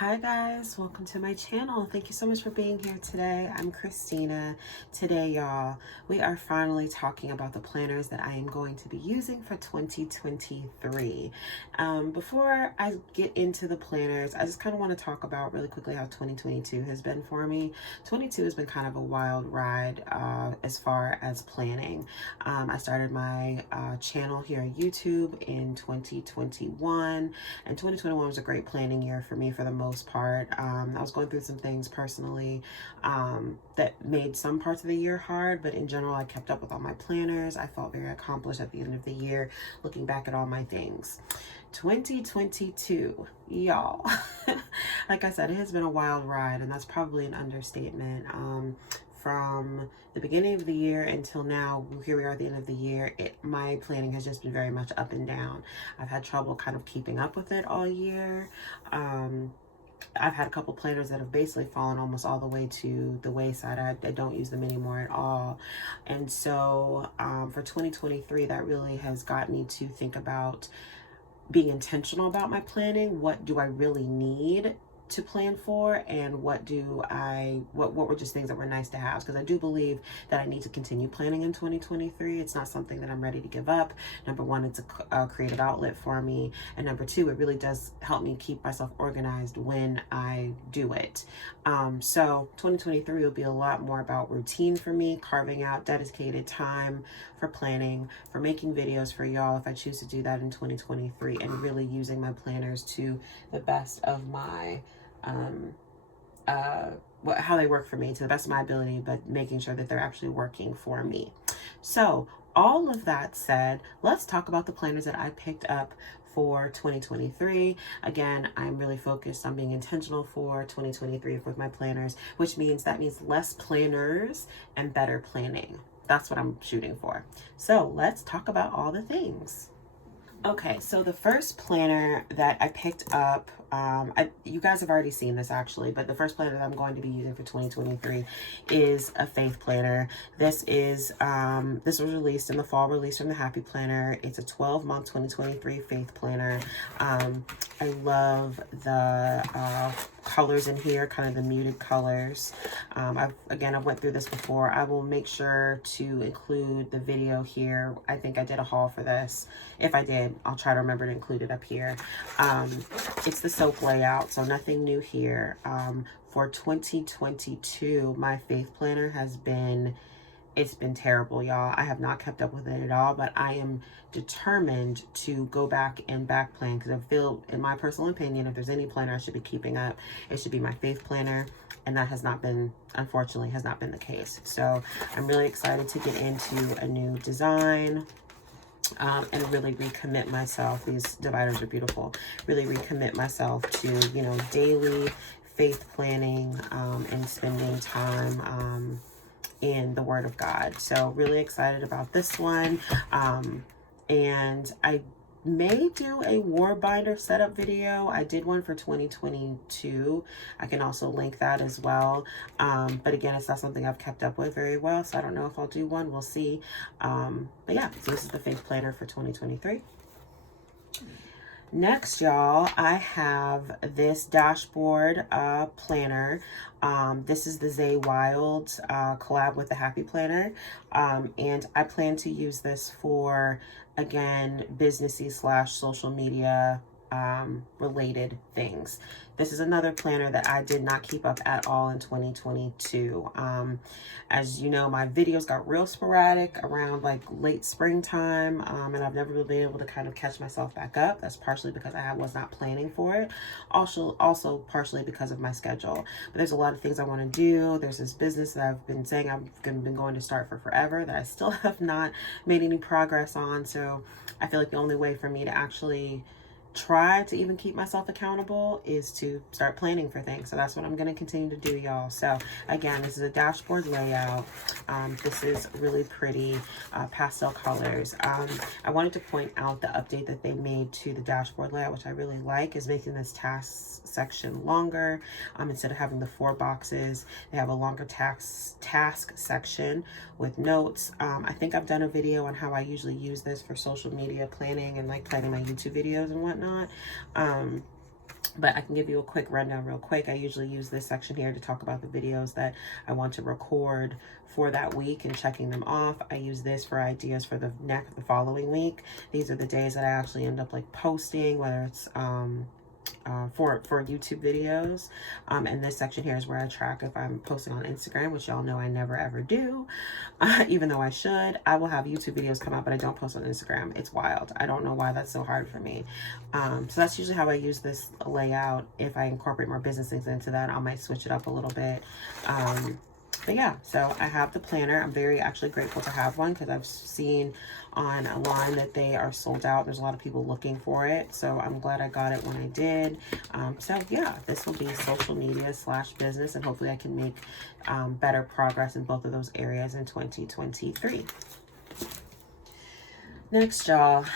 Hi guys, welcome to my channel. Thank you so much for being here today. I'm Christina. Today, y'all, we are finally talking about the planners that I am going to be using for 2023. Before I get into the planners, I just kind of want to talk about really quickly how 2022 has been for me. 22 has been kind of a wild ride as far as planning. I started my channel here on YouTube in 2021, and 2021 was a great planning year for me for the most part. I was going through some things personally that made some parts of the year hard, but in general, I kept up with all my planners. I felt very accomplished at the end of the year, looking back at all my things. 2022, y'all. Like I said, it has been a wild ride, and that's probably an understatement. From the beginning of the year until now, here we are at the end of the year, my planning has just been very much up and down. I've had trouble kind of keeping up with it all year. I've had a couple planners that have basically fallen almost all the way to the wayside. I don't use them anymore at all. And so for 2023, that really has got me to think about being intentional about my planning. What do I really need to plan for, and what were just things that were nice to have, because I do believe that I need to continue planning in 2023. It's not something that I'm ready to give up. Number one, it's a creative outlet for me, and number two, it really does help me keep myself organized when I do it. So 2023 will be a lot more about routine for me, carving out dedicated time for planning, for making videos for y'all if I choose to do that in 2023, and really using my planners to the best of my how they work for me, to the best of my ability, but making sure that they're actually working for me. So all of that said, let's talk about the planners that I picked up for 2023. Again, I'm really focused on being intentional for 2023 with my planners, which means less planners and better planning. That's what I'm shooting for. So let's talk about all the things. Okay, so the first planner that I picked up, you guys have already seen this actually, but the first planner that I'm going to be using for 2023 is a faith planner. This was released in the fall release from the Happy Planner. It's a 12-month 2023 faith planner. I love the colors in here, kind of the muted colors. I went through this before. I will make sure to include the video here. I think I did a haul for this. If I did, I'll try to remember to include it up here. It's the soap layout, so nothing new here. For 2022, my faith planner it's been terrible, y'all. I have not kept up with it at all, but I am determined to go back and back plan, because I feel, in my personal opinion, if there's any planner I should be keeping up, it should be my faith planner, and that unfortunately has not been the case. So I'm really excited to get into a new design and really recommit myself. These dividers are beautiful. Really recommit myself to, daily faith planning and spending time in the Word of God. So really excited about this one. And I may do a war binder setup video. I did one for 2022. I can also link that as well. But again, it's not something I've kept up with very well, so I don't know if I'll do one. We'll see. But yeah, so this is the faith planner for 2023. Next, y'all, I have this dashboard planner. This is the Zay Wilde collab with the Happy Planner. And I plan to use this for, again, businessy / social media related things. This is another planner that I did not keep up at all in 2022. As you know, my videos got real sporadic around like late springtime, and I've never really been able to kind of catch myself back up. That's partially because I was not planning for it. Also partially because of my schedule. But there's a lot of things I want to do. There's this business that I've been saying I've been going to start for forever that I still have not made any progress on. So I feel like the only way for me to actually try to even keep myself accountable is to start planning for things. So that's what I'm going to continue to do, y'all. So again, this is a dashboard layout. This is really pretty pastel colors. I wanted to point out the update that they made to the dashboard layout, which I really like, is making this task section longer. Instead of having the 4 boxes, they have a longer task section with notes. I think I've done a video on how I usually use this for social media planning and like planning my YouTube videos and whatnot. but I can give you a quick rundown real quick. I usually use this section here to talk about the videos that I want to record for that week and checking them off. I use this for ideas for the following week. These are the days that I actually end up like posting, whether it's for YouTube videos. And this section here is where I track if I'm posting on Instagram, which y'all know I never ever do, even though I should. I will have YouTube videos come out, but I don't post on Instagram. It's wild. I don't know why that's so hard for me. So that's usually how I use this layout. If I incorporate more business things into that, I might switch it up a little bit. But yeah, so I have the planner. I'm very actually grateful to have one because I've seen online that they are sold out. There's a lot of people looking for it. So I'm glad I got it when I did. So yeah, this will be social media / business, and hopefully I can make better progress in both of those areas in 2023. Next, y'all,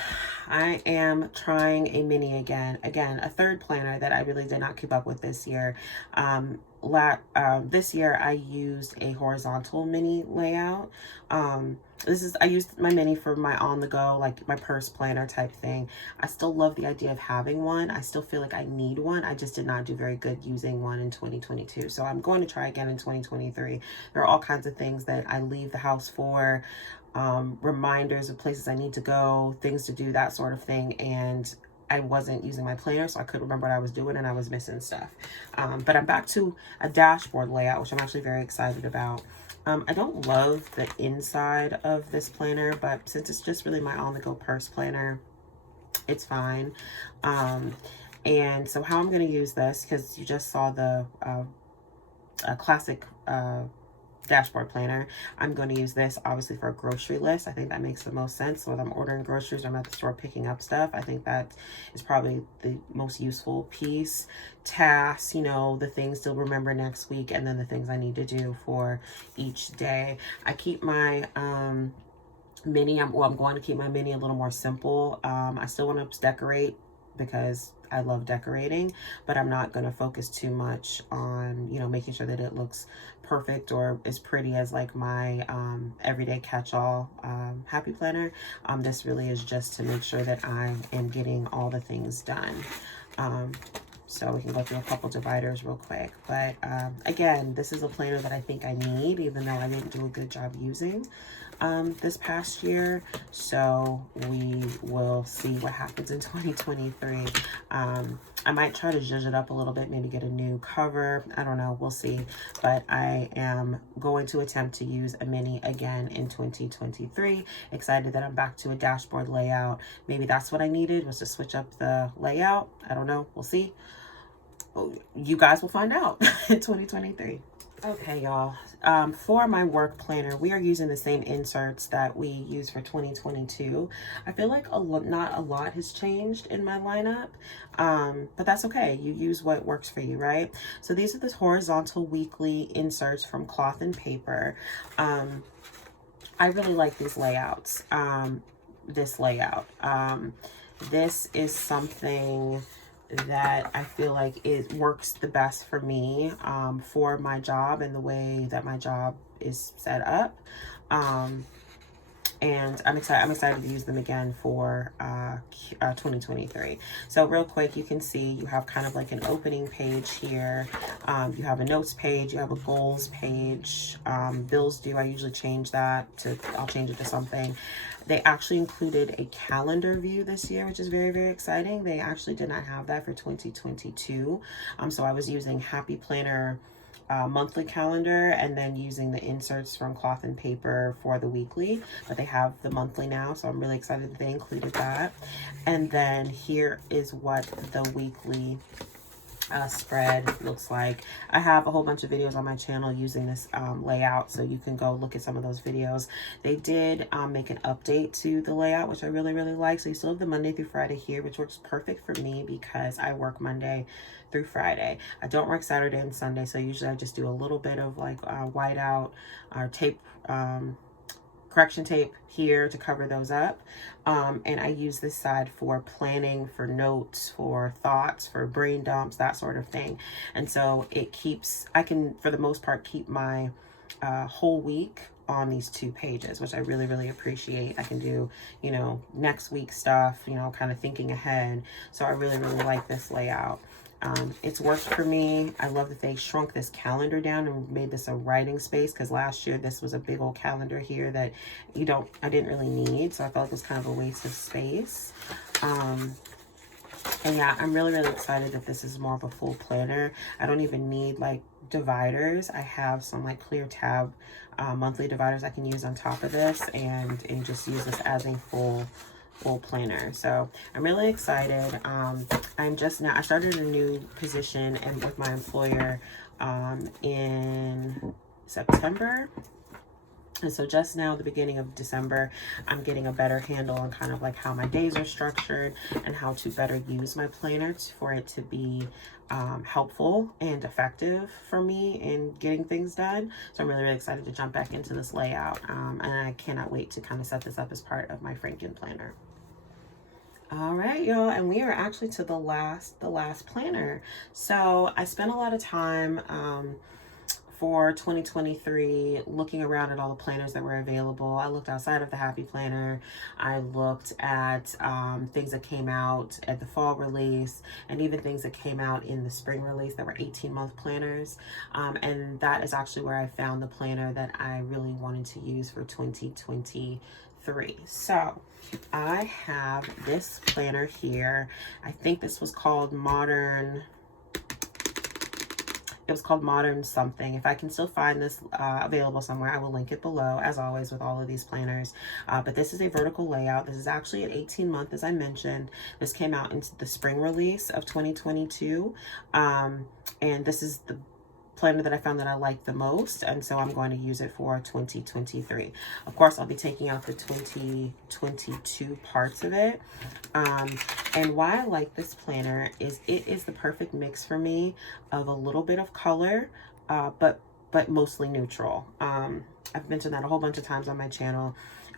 I am trying a mini again. Again, a third planner that I really did not keep up with this year. This year I used a horizontal mini layout. I used my mini for my on the go, like my purse planner type thing. I still love the idea of having one. I still feel like I need one. I just did not do very good using one in 2022. So I'm going to try again in 2023. There are all kinds of things that I leave the house for. Reminders of places I need to go, things to do, that sort of thing. And I wasn't using my planner, so I couldn't remember what I was doing and I was missing stuff. But I'm back to a dashboard layout, which I'm actually very excited about. I don't love the inside of this planner, but since it's just really my on-the-go purse planner, it's fine. And so how I'm going to use this, because you just saw the classic dashboard planner. I'm going to use this obviously for a grocery list. I think that makes the most sense. So when I'm ordering groceries, I'm at the store picking up stuff. I think that is probably the most useful piece. Tasks, you know, the things to remember next week, and then the things I need to do for each day. I keep my mini, I'm going to keep my mini a little more simple. I still want to decorate because I love decorating, but I'm not going to focus too much on, you know, making sure that it looks perfect or as pretty as like my everyday catch-all happy planner. This really is just to make sure that I am getting all the things done. So we can go through a couple dividers real quick. But again, this is a planner that I think I need, even though I didn't do a good job using this past year. So we will see what happens in 2023. I might try to zhuzh it up a little bit, maybe get a new cover. I don't know, we'll see. But I am going to attempt to use a mini again in 2023. Excited that I'm back to a dashboard layout. Maybe that's what I needed, was to switch up the layout. I don't know, we'll see. You guys will find out in 2023. Okay, y'all. For my work planner, we are using the same inserts that we used for 2022. I feel like not a lot has changed in my lineup, but that's okay. You use what works for you, right? So these are the horizontal weekly inserts from Cloth and Paper. I really like these layouts. This layout. This is something that I feel like it works the best for me for my job and the way that my job is set up. And I'm excited to use them again for 2023. So real quick, you can see you have kind of like an opening page here. You have a notes page, you have a goals page, bills due. I usually change that to, I'll change it to something. They actually included a calendar view this year, which is very, very exciting. They actually did not have that for 2022. So I was using Happy Planner monthly calendar and then using the inserts from Cloth and Paper for the weekly, but they have the monthly now, so I'm really excited that they included that. And then here is what the weekly spread looks like. I have a whole bunch of videos on my channel using this layout, so you can go look at some of those videos. They did make an update to the layout, which I really, really like. So you still have the Monday through Friday here, which works perfect for me because I work Monday through Friday. I don't work Saturday and Sunday, so usually I just do a little bit of like whiteout or tape, correction tape here to cover those up. And I use this side for planning, for notes, for thoughts, for brain dumps, that sort of thing. And so it keeps, I can, for the most part, keep my whole week on these two pages, which I really, really appreciate. I can do, you know, next week stuff, you know, kind of thinking ahead. So I really, really like this layout. It's worked for me. I love that they shrunk this calendar down and made this a writing space, because last year this was a big old calendar here that I didn't really need, so I felt it was kind of a waste of space. And yeah, I'm really, really excited that this is more of a full planner. I don't even need like dividers. I have some like clear tab monthly dividers I can use on top of this, and just use this as a full planner. So I'm really excited. I started a new position and with my employer in September. And so just now, the beginning of December, I'm getting a better handle on kind of like how my days are structured and how to better use my planner for it to be helpful and effective for me in getting things done. So I'm really, really excited to jump back into this layout. And I cannot wait to kind of set this up as part of my Franken planner. All right, y'all, and we are actually to the last planner. So I spent a lot of time for 2023 looking around at all the planners that were available. I looked outside of the Happy Planner. I looked at things that came out at the fall release, and even things that came out in the spring release that were 18-month planners. And that is actually where I found the planner that I really wanted to use for 2023. So I have this planner here. I think this was called Modern. It was called Modern something. If I can still find this available somewhere, I will link it below, as always with all of these planners. But this is a vertical layout. This is actually an 18-month, as I mentioned. This came out into the spring release of 2022. And this is the planner that I found that I like the most, and so I'm going to use it for 2023. Of course, I'll be taking out the 2022 parts of it. And why I like this planner is it is the perfect mix for me of a little bit of color, but mostly neutral. I've mentioned that a whole bunch of times on my channel.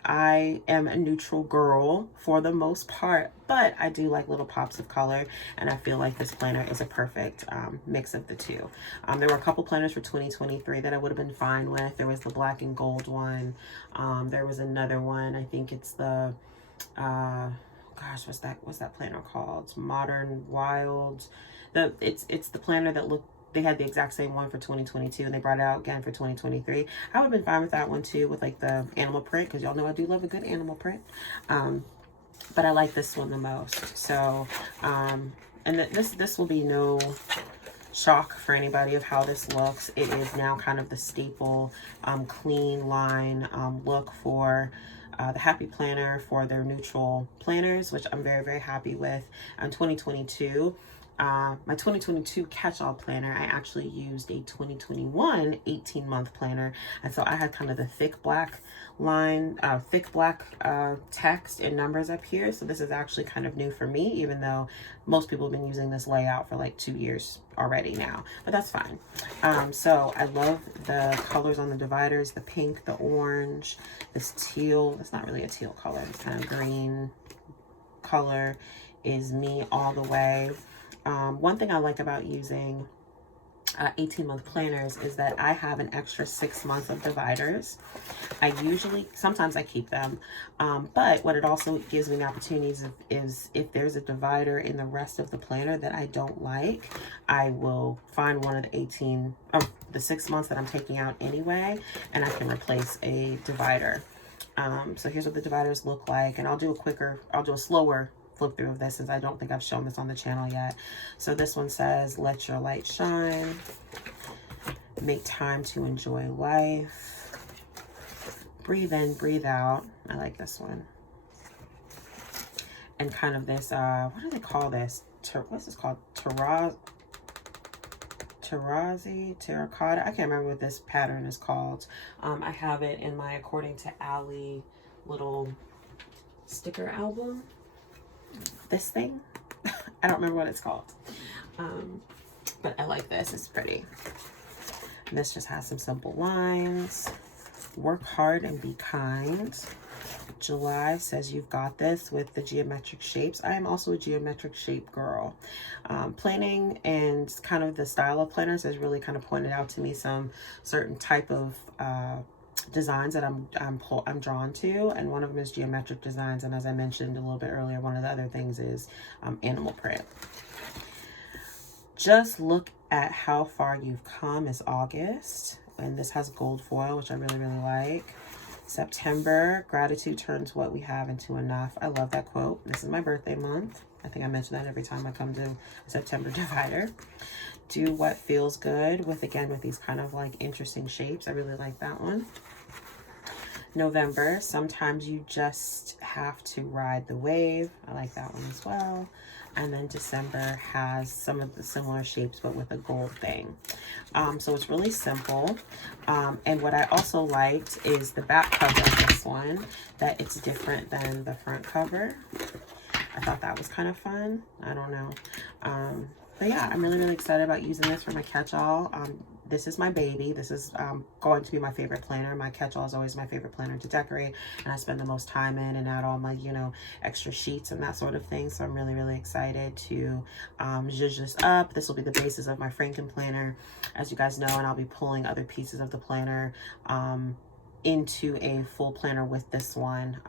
I am a neutral girl for the most part, but I do like little pops of color, and I feel like this planner is a perfect mix of the two. There were a couple planners for 2023 that I would have been fine with. There was the black and gold one. There was another one. I think it's the, gosh, what's that planner called? Modern Wild. It's the planner that looked, they had the exact same one for 2022 and they brought it out again for 2023. I would have been fine with that one too, with like the animal print, because y'all know I do love a good animal print. But I like this one the most. So, and this will be no shock for anybody of how this looks. It is now kind of the staple clean line look for the Happy Planner for their neutral planners, which I'm very, very happy with. 2022. My 2022 catch-all planner, I actually used a 2021 18-month planner, and so I had kind of the thick black line, text and numbers up here. So this is actually kind of new for me, even though most people have been using this layout for like 2 years already now, but that's fine. So I love the colors on the dividers, the pink, the orange, this teal. It's not really a teal color, it's kind of green color is me all the way. One thing I like about using 18-month planners is that I have an extra 6 months of dividers. Sometimes I keep them, but what it also gives me the opportunities is if there's a divider in the rest of the planner that I don't like, I will find one of the 6 months that I'm taking out anyway, and I can replace a divider. So here's what the dividers look like, and I'll do a slower flip through of this since I don't think I've shown this on the channel yet. So this one says, let your light shine, make time to enjoy life, breathe in, breathe out. I like this one. And kind of this, what do they call this? What's this called? Terracotta. I can't remember what this pattern is called. I have it in my According to Allie little sticker album. This thing, I don't remember what it's called, but I like this. It's pretty. And this just has some simple lines. Work hard and be kind. July says you've got this with the geometric shapes. I am also a geometric shape girl. Planning and kind of the style of planners has really kind of pointed out to me some certain type of designs that I'm drawn to, and one of them is geometric designs, and as I mentioned a little bit earlier, one of the other things is animal print. just look at how far you've come. It's August, and this has gold foil, which I really, really like. September, gratitude turns what we have into enough. I love that quote. This is my birthday month. I think I mention that every time I come to a September divider. Do what feels good with these kind of like interesting shapes. I really like that one. November, sometimes you just have to ride the wave. I like that one as well. And then December has some of the similar shapes, but with a gold thing. So it's really simple. And what I also liked is the back cover of this one, that it's different than the front cover. I thought that was kind of fun. I don't know. But yeah, I'm really, really excited about using this for my catch-all. This is my baby. This is going to be my favorite planner. My catch-all is always my favorite planner to decorate, and I spend the most time in and add all my, you know, extra sheets and that sort of thing. So I'm really, really excited to zhuzh this up. This will be the basis of my Franken planner, as you guys know, and I'll be pulling other pieces of the planner into a full planner with this one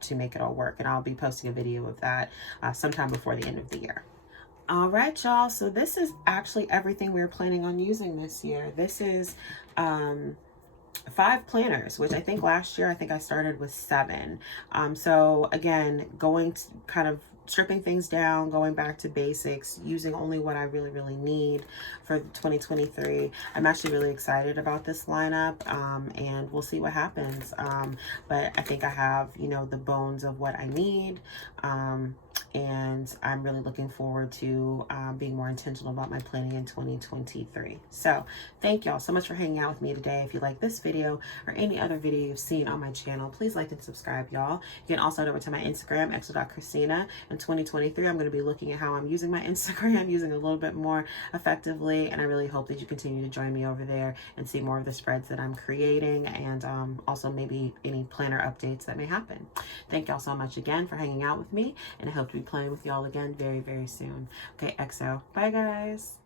to make it all work. And I'll be posting a video of that sometime before the end of the year. All right, y'all. So this is actually everything we're planning on using this year. This is 5 planners, which I think last year, I started with 7. So again, going to kind of stripping things down, going back to basics, using only what I really, really need for 2023. I'm actually really excited about this lineup, and we'll see what happens. But I think I have, you know, the bones of what I need. And I'm really looking forward to being more intentional about my planning in 2023. So thank y'all so much for hanging out with me today. If you like this video or any other video you've seen on my channel, please like and subscribe, y'all. You can also head over to my Instagram, exo.christina. In 2023, I'm going to be looking at how I'm using my Instagram, using it a little bit more effectively. And I really hope that you continue to join me over there and see more of the spreads that I'm creating, and also maybe any planner updates that may happen. Thank y'all so much again for hanging out with me, and I hope to be playing with y'all again very, very soon. Okay, XO. Bye, guys.